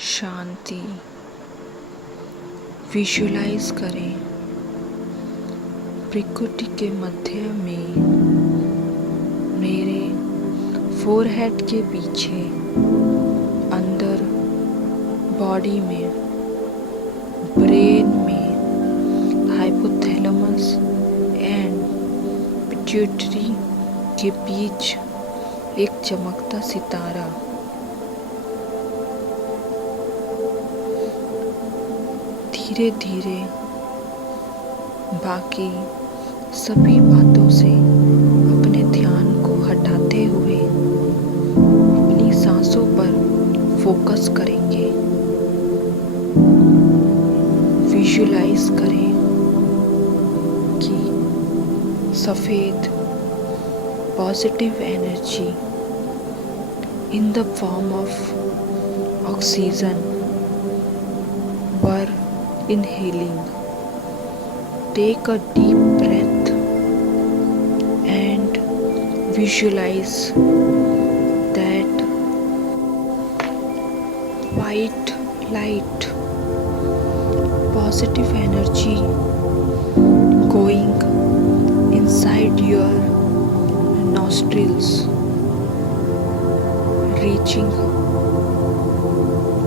शांति visualise करें। प्रकृति के मध्य में मेरे फोरहेड के पीछे अंदर बॉडी में ब्रेन में हाइपोथैलेमस एंड पिट्यूटरी के बीच एक चमकता सितारा धीरे धीरे बाकी सभी बातों से अपने ध्यान को हटाते हुए अपनी सांसों पर फोकस करेंगे। विजुलाइज करें कि सफ़ेद positive energy in the form of oxygen were inhaling. Take a deep breath and visualize that white light, positive energy going inside your nostrils, reaching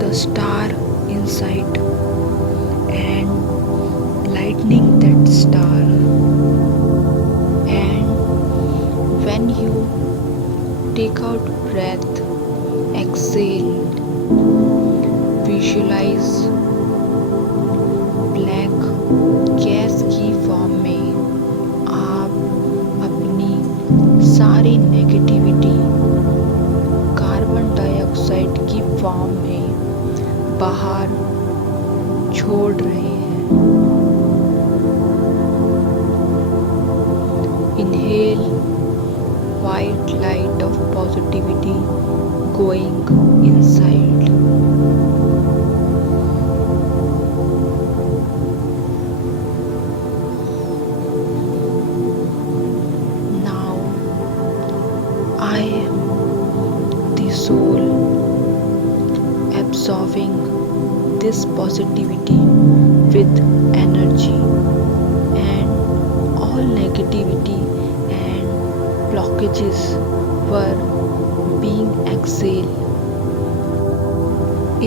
the star inside and lightening that star. And when you take out breath, exhale, visualize black gas की form में आप अपनी सारी negativity carbon dioxide की form में बाहर छोड़ रहे हैं। Inhale white light of positivity going inside. Now I am the soul absorbing this positivity with energy, and all negativity and blockages were being exhaled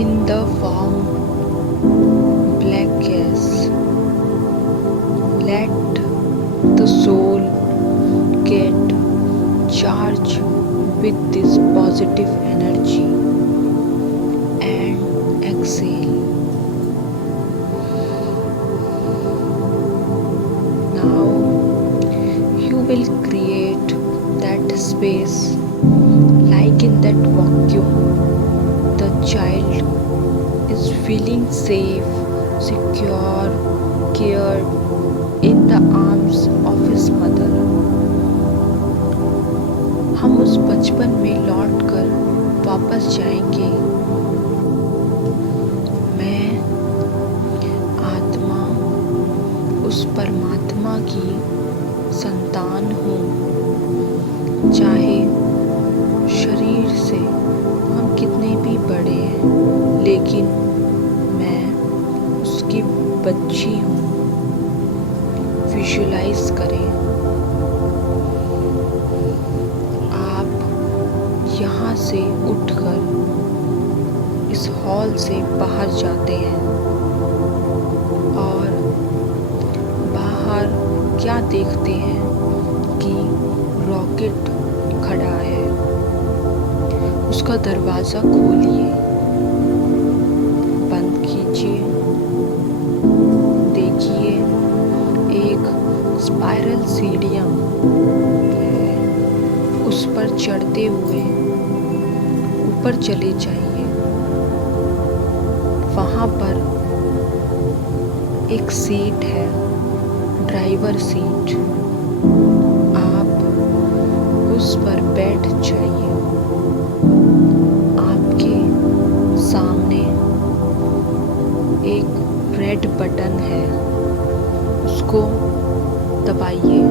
in the form black gas. Let the soul get charged with this positive energy and exhale. Now you will create that space like in that vacuum. The child is feeling safe, secure, cared in the arms of his mother. हम उस बचपन में लौटकर वापस जाएंगे। मैं आत्मा उस परमात्मा की संतान हूँ। चाहे शरीर से हम कितने भी बड़े हैं, लेकिन मैं उसकी बच्ची हूँ। विजुलाइज करें आप यहाँ से उठकर इस हॉल से बाहर जाते हैं और बाहर क्या देखते हैं कि रॉकेट खड़ा है। उसका दरवाज़ा खोलिए, बंद कीजिए। देखिए एक स्पाइरल सीढ़ियाँ है, उस पर चढ़ते हुए ऊपर चले जाइए। वहाँ पर एक सीट है, ड्राइवर सीट। आप उस पर बैठ जाइए। आपके सामने एक रेड बटन है, उसको दबाइए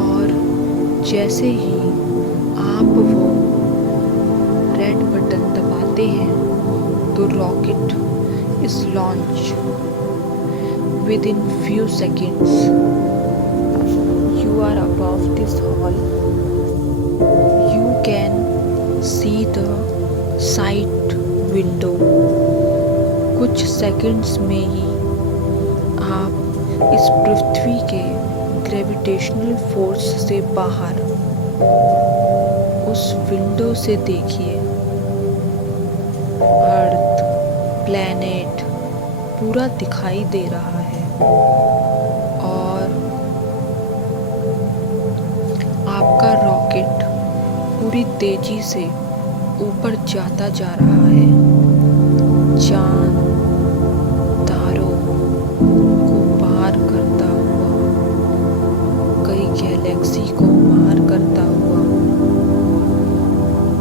और जैसे ही आप वो रेड बटन दबाते करते हैं तो rocket is launched within few seconds. You are above this hall. You can see the side window. कुछ सेकंड्स में ही आप इस पृथ्वी के ग्रेविटेशनल फोर्स से बाहर उस विंडो से देखिए। अर्थ, प्लैनेट पूरा दिखाई दे रहा है और आपका रॉकेट पूरी तेजी से ऊपर जाता जा रहा है। चांद तारों को पार करता हुआ, कई गैलेक्सी को पार करता हुआ,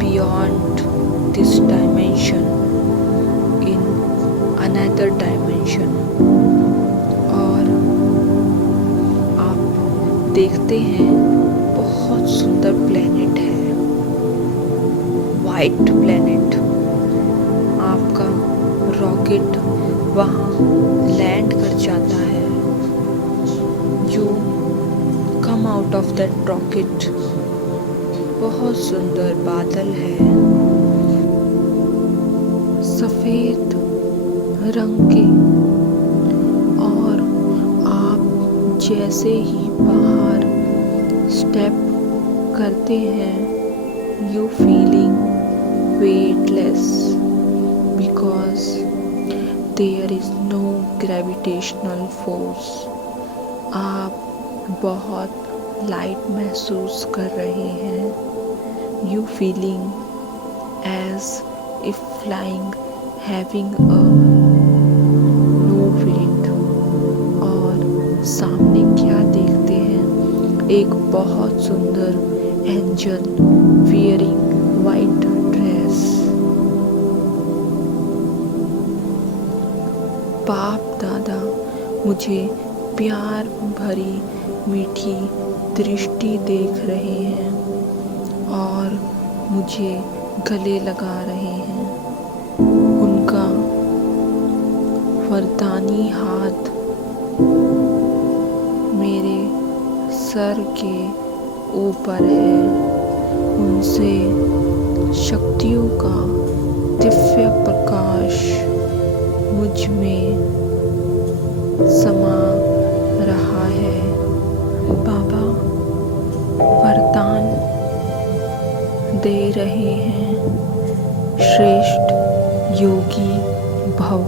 beyond this dimension in another dimension. और आप देखते हैं बहुत सुंदर प्लेनेट है, वाइट प्लेनेट। आपका रॉकेट वहाँ लैंड कर जाता है। You come out of that rocket. बहुत सुंदर बादल है, सफेद रंग के, और आप जैसे ही बाहर स्टेप करते हैं you feeling weightless because there is no gravitational force. आप बहुत लाइट महसूस कर रहे हैं। You feeling as if flying, having a no weight. और सामने क्या देखते हैं? एक बहुत सुंदर एंजल wearing white dress। बाप दादा मुझे प्यार भरी मीठी दृष्टि देख रहे हैं और मुझे गले लगा रहे हैं। उनका वरदानी हाथ मेरे सर के ऊपर है। उनसे शक्तियों का दिव्य प्रकाश मुझ में समा रहा है। बाबा वरदान दे रहे हैं, श्रेष्ठ योगी भव,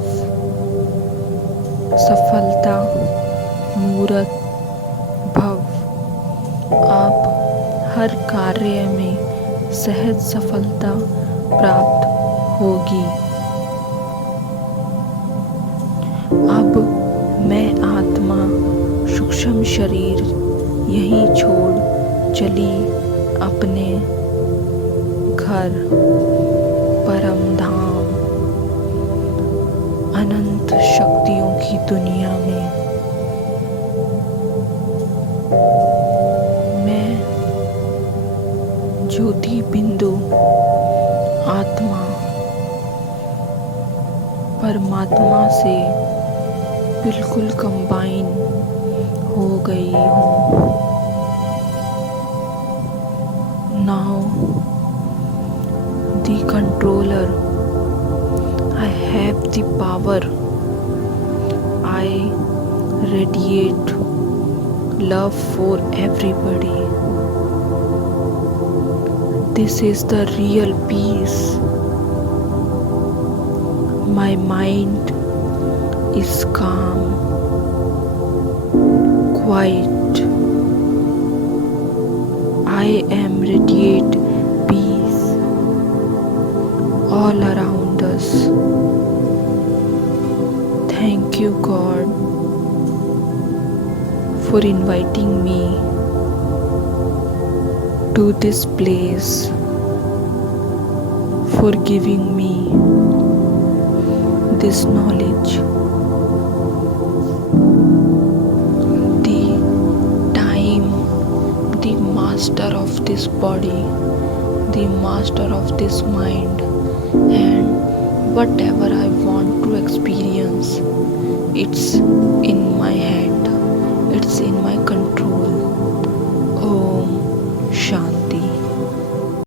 सफलता मूर्त भव। आप हर कार्य में सहज सफलता प्राप्त होगी। अब मैं आत्मा सूक्ष्म शरीर यहीं छोड़ चली अपने घर परम धाम अनंत शक्तियों की दुनिया में। मैं ज्योति बिंदु आत्मा परमात्मा से बिल्कुल कंबाइन हो गई हूँ। Now the controller, I have the power. I radiate love for everybody. This is the real peace. My mind is calm, quiet. I am radiate peace all around us. Thank you, God, for inviting me to this place, for giving me this knowledge. The time, the master of this body, the master of this mind, and whatever I want to experience. It's in